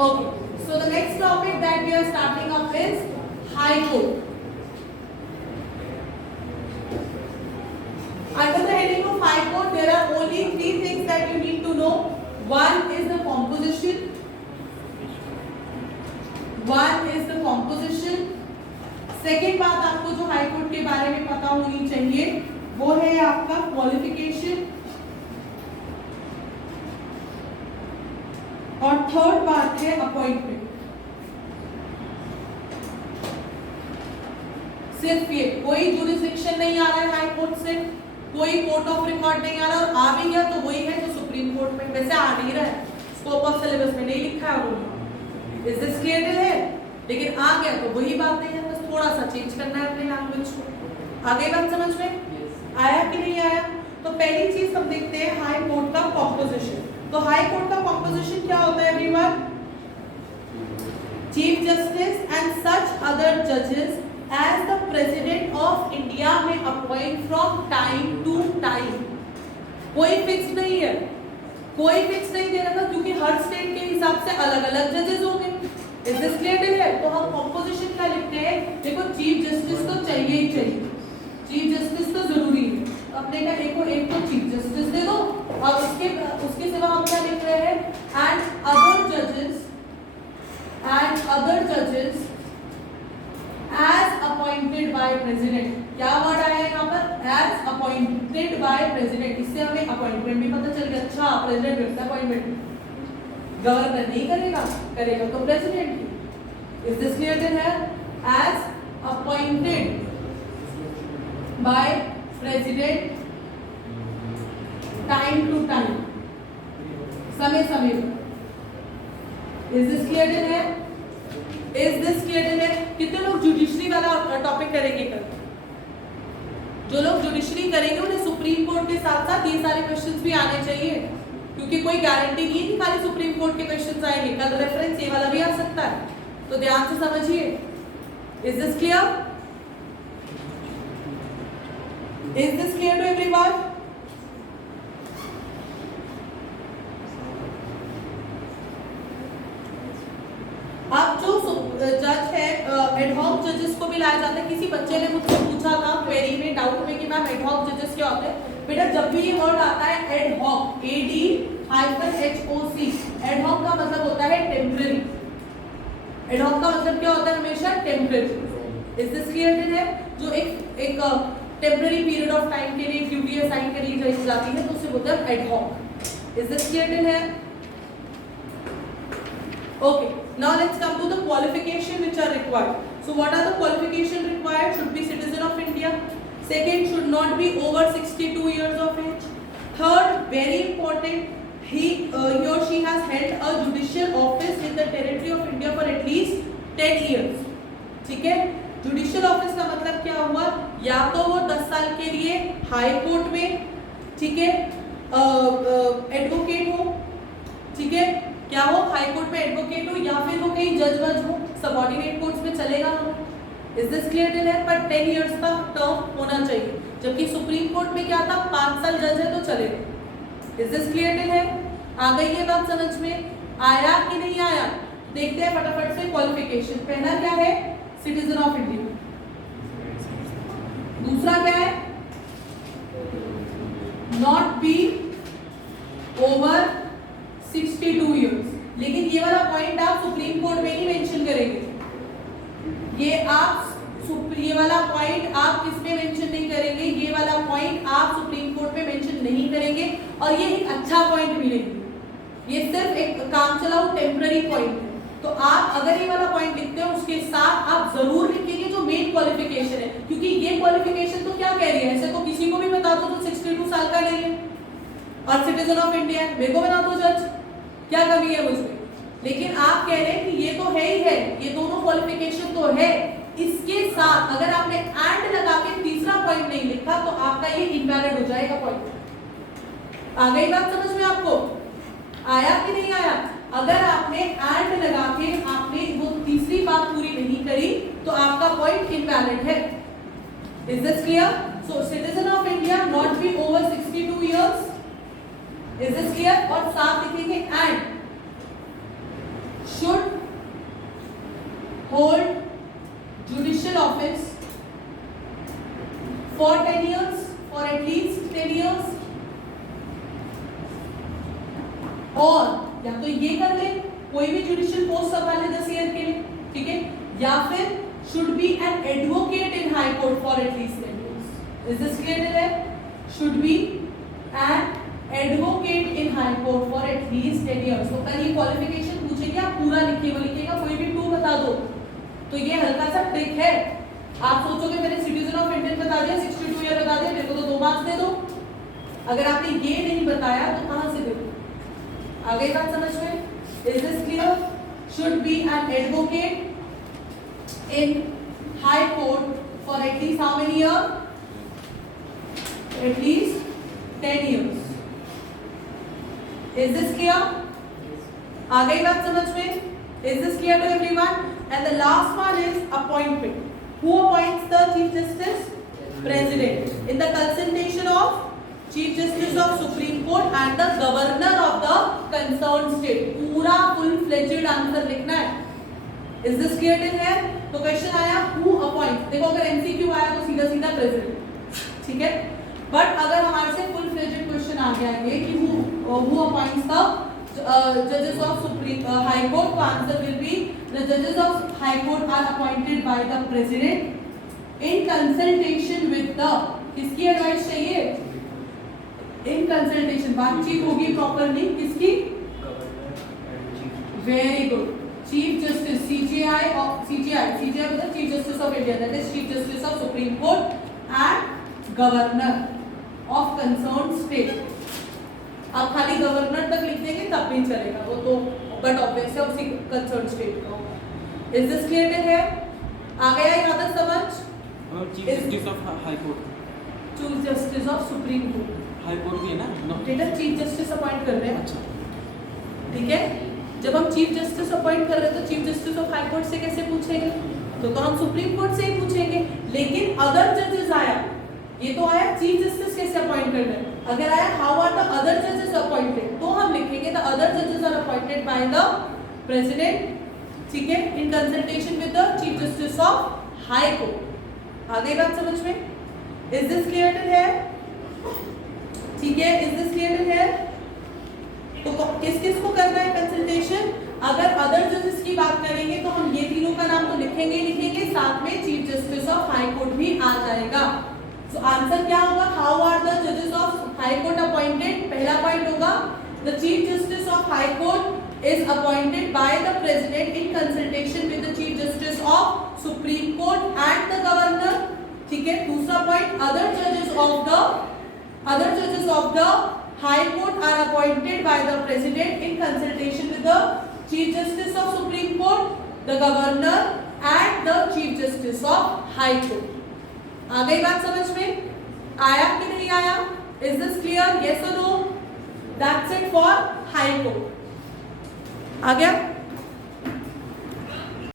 Okay, so the next topic that we are starting up is High Court. Under the heading of High Court, there are only three things that you need to know. One is the composition. Second बात आपको जो high court के बारे में पता होनी चाहिए वो है आपका क्वालिफिकेशन, और थर्ड बात है अपॉइंटमेंट। सिर्फ ये, कोई जुरिस्डिक्शन नहीं आ रहा है हाई कोर्ट से, कोई कोर्ट ऑफ रिकॉर्ड नहीं आ रहा, और आ भी गया तो वही है जो सुप्रीम कोर्ट में वैसे आ नहीं रहा है, स्कोप ऑफ सिलेबस में नहीं लिखा है वो। इज दिस क्लियर है? लेकिन आ गया तो वही बातें हैं, बस थोड़ा सा चेंज करना है अपने लैंग्वेज को। आगे बात समझ में आया कि नहीं आया? तो पहली चीज हम देखते हैं हाई कोर्ट का कॉम्पोजिशन। तो हाई कोर्ट का कॉम्पोजिशन क्या होता है everyone? Chief justice and such other जजेस as the president of India may appoint from time to time. कोई फिक्स नहीं है, कोई फिक्स नहीं दे रखा, क्योंकि हर स्टेट के हिसाब से अलग अलग जजेस होंगे। इज दिस क्लियर है? तो हम कॉम्पोजिशन क्या लिखते हैं? देखो चीफ जस्टिस तो चाहिए ही चाहिए, चीफ जस्टिस तो जरूरी है, तो अपने का देखो एक तो चीफ जस्टिस दे दो, और उसके सिवा हम क्या लिख रहे हैं? एंड अदर जजेस एज अपॉइंटेड बाय प्रेसिडेंट। क्या वर्ड आया यहाँ पर? As appointed by president. इससे हमें अपॉइंटमेंट भी पता चल गया। अच्छा, प्रेसिडेंट करता है अपॉइंटमेंट, गवर्नर नहीं करेगा, करेगा तो प्रेसिडेंट। इज दिस क्लियर है? As appointed by president time to time, समय समय पर। इज दिस क्लियर है? इज दिस क्लियर है? कितने लोग जुडिशरी वाला टॉपिक करेंगे कल? जो लोग जुडिशरी करेंगे उन्हें सुप्रीम कोर्ट के साथ साथ ये सारे क्वेश्चंस भी आने चाहिए, क्योंकि कोई गारंटी नहीं है कि खाली सुप्रीम कोर्ट के क्वेश्चंस आएंगे, कल रेफरेंस ये वाला भी आ सकता है, तो ध्यान से समझिए। Is this clear? Is this clear to everyone? अब जो जज है, एडहॉक जजेस को भी लाया जाता है। किसी बच्चे ने मुझसे पूछा था क्वेरी में, डाउट में, कि मैम एडहॉक जजेस क्या होते हैं? बेटा जब भी ये वर्ड आता है एडहॉक, ADHOC, एडहॉक का मतलब होता है टेम्पररी। एडहॉक का मतलब क्या होता है? हमेशा टेम्पररी। इज दिस क्लियर है? जो एक टेम्पररी पीरियड ऑफ टाइम के लिए ड्यूटी असाइन करी जाती है तो उसे बोलते हैं एडहॉक। इज दिस क्लियर है? Okay, now let's come to the qualification which are required. So what are the qualification required? Should be citizen of India. Second, should not be over 62 years of age. Third, very important, he or she has held a judicial office in the territory of India for at least 10 years. ठीक है? Judicial office का मतलब क्या हुआ? या तो वो 10 साल के लिए हाई कोर्ट में, ठीक है, एडवोकेट हो, ठीक है, क्या हो? हाई कोर्ट में एडवोकेट हो, या फिर वो कहीं जज वज हो, सबऑर्डिनेट कोर्ट्स में चलेगा। इज दिस क्लियर है? पर 10 इयर्स का टर्म होना चाहिए, जबकि सुप्रीम कोर्ट में क्या था? 5 साल जज है तो चलेगा। इज दिस क्लियर है? आ गई ये बात समझ में? आया कि नहीं आया? देखते हैं फटाफट से क्वालिफिकेशन। पहला क्या है? Citizen of India. दूसरा क्या है? Not be over 62 years. लेकिन ये वाला पॉइंट आप सुप्रीम कोर्ट में ही मेंशन करेंगे। ये वाला पॉइंट आप किसमें मेंशन नहीं करेंगे? ये वाला पॉइंट आप सुप्रीम कोर्ट में मेंशन नहीं करेंगे, और ये एक अच्छा पॉइंट भी नहीं है, ये सिर्फ एक काम चलाओ टेम्पररी पॉइंट है। तो आप अगर ये वाला पॉइंट लिखते हो उसके साथ आप जरूर लिखेंगे जो मेन क्वालिफिकेशन है, क्योंकि ये क्वालिफिकेशन तो क्या कह रही है? ऐसे तो किसी को भी बता दो तो 62 साल का नहीं है और सिटीजन ऑफ इंडिया, मेरे को बता दो जज, क्या कमी है मुझमें? लेकिन आप कह रहे हैं कि ये तो है ही है, ये दोनों क्वालिफिकेशन तो है, इसके साथ अगर आपने एंड लगा के तीसरा पॉइंट नहीं लिखा तो आपका ये इनवैलिड हो जाएगा पॉइंट। आ गई बात समझ में आपको? आया कि नहीं आया? अगर आपने एंड लगा के आपने वो तीसरी बात पूरी नहीं करी तो आपका पॉइंट इनवैलिड है। Is this clear? So citizen of India not be over 62 years. Is this clear? और साथ लिखेंगे and should hold judicial office for 10 years, for at least 10 years, और या तो ये कर ले कोई भी जुडिशियल पोस्ट संभाले 10 ईयर के लिए, ठीक है, या फिर should be an advocate in high court for at least 10 years. Is this clear है? Should be an advocate in high court for at least 10 years. तो कल ये क्वालिफिकेशन पूछेंगे, आप पूरा लिखिए, वो लिखिएगा कोई भी 2 बता दो, तो ये हल्का सा ट्रिक है. आप सोचोगे मैंने सिटीजन ऑफ इंडियन बता दिया, 62 ईयर बता दिया, मेरे को तो 2 मार्क्स दे दो. अगर आपने ये नहीं बताया तो कहां से दे दो? आगे बात समझ में? Is this clear? Should be an advocate in high court for at least how many year? At least 10 years. Is this clear? आगे बात समझ में? Is this clear to everyone? And the last one is appointment. Who appoints the Chief Justice? President. In the consultation of Chief Justice of Supreme Court and the Governor of the concerned state. पूरा full-fledged answer लिखना है. Is this clear till here? तो question आया who appoints. देखो अगर MCQ आया तो सीधा सीधा president, ठीक है. बट अगर हमारे से full-fledged क्वेश्चन आ गया है कि who appoints the judges of Supreme High Court, the answer will be the judges of High Court are appointed by the President in consultation with the. किसकी एडवाइस चाहिए? In consultation, बातचीत होगी properly किसकी? Very good. Chief Justice CJI मतलब Chief Justice of India, that is Chief Justice of Supreme Court and Governor of concerned state. आप खाली governor तक लिख देंगे तब भी चलेगा, वो तो बट ऑब्वियस है उसी कंसर्न स्टेट का होगा. इज दिस क्लियर है? आ गया यहाँ तक समझ? Chief justice of high court, chief justice of supreme court, high court भी है ना? बेटा चीफ जस्टिस अपॉइंट कर रहे हैं. अच्छा, ठीक है. जब हम चीफ जस्टिस अपॉइंट कर रहे हैं तो chief justice of high court से कैसे पूछेंगे? तो हम सुप्रीम कोर्ट से ही पूछेंगे. लेकिन अदर जजेस आया, ये तो आया चीफ जस्टिस कैसे अपॉइंट कर रहे हैं. अगर आया हाउ आर द अदर जजेस अपॉइंटेड, तो हम लिखेंगे द अदर जजेस are appointed by the president, ठीक है, in consultation with the chief justice of high court. आगे बात समझ में? इज दिस क्लियर है? ठीक है. इज दिस क्लियर है? तो किस किस को करना है कंसल्टेशन? अगर अदर जजेस की बात करेंगे तो हम ये तीनों का नाम तो लिखेंगे, साथ में chief justice of high court भी आ जाएगा. So आंसर क्या होगा? How are the judges of High Court appointed? पहला पॉइंट होगा the Chief Justice of High Court is appointed by the President in consultation with the Chief Justice of Supreme Court and the Governor. ठीक है. दूसरा point other judges of the High Court are appointed by the President in consultation with the Chief Justice of Supreme Court, the Governor and the Chief Justice of High Court. आ गई बात समझ में? आया कि नहीं आया? Is this clear? यस और no? That's it for high court. आ गया?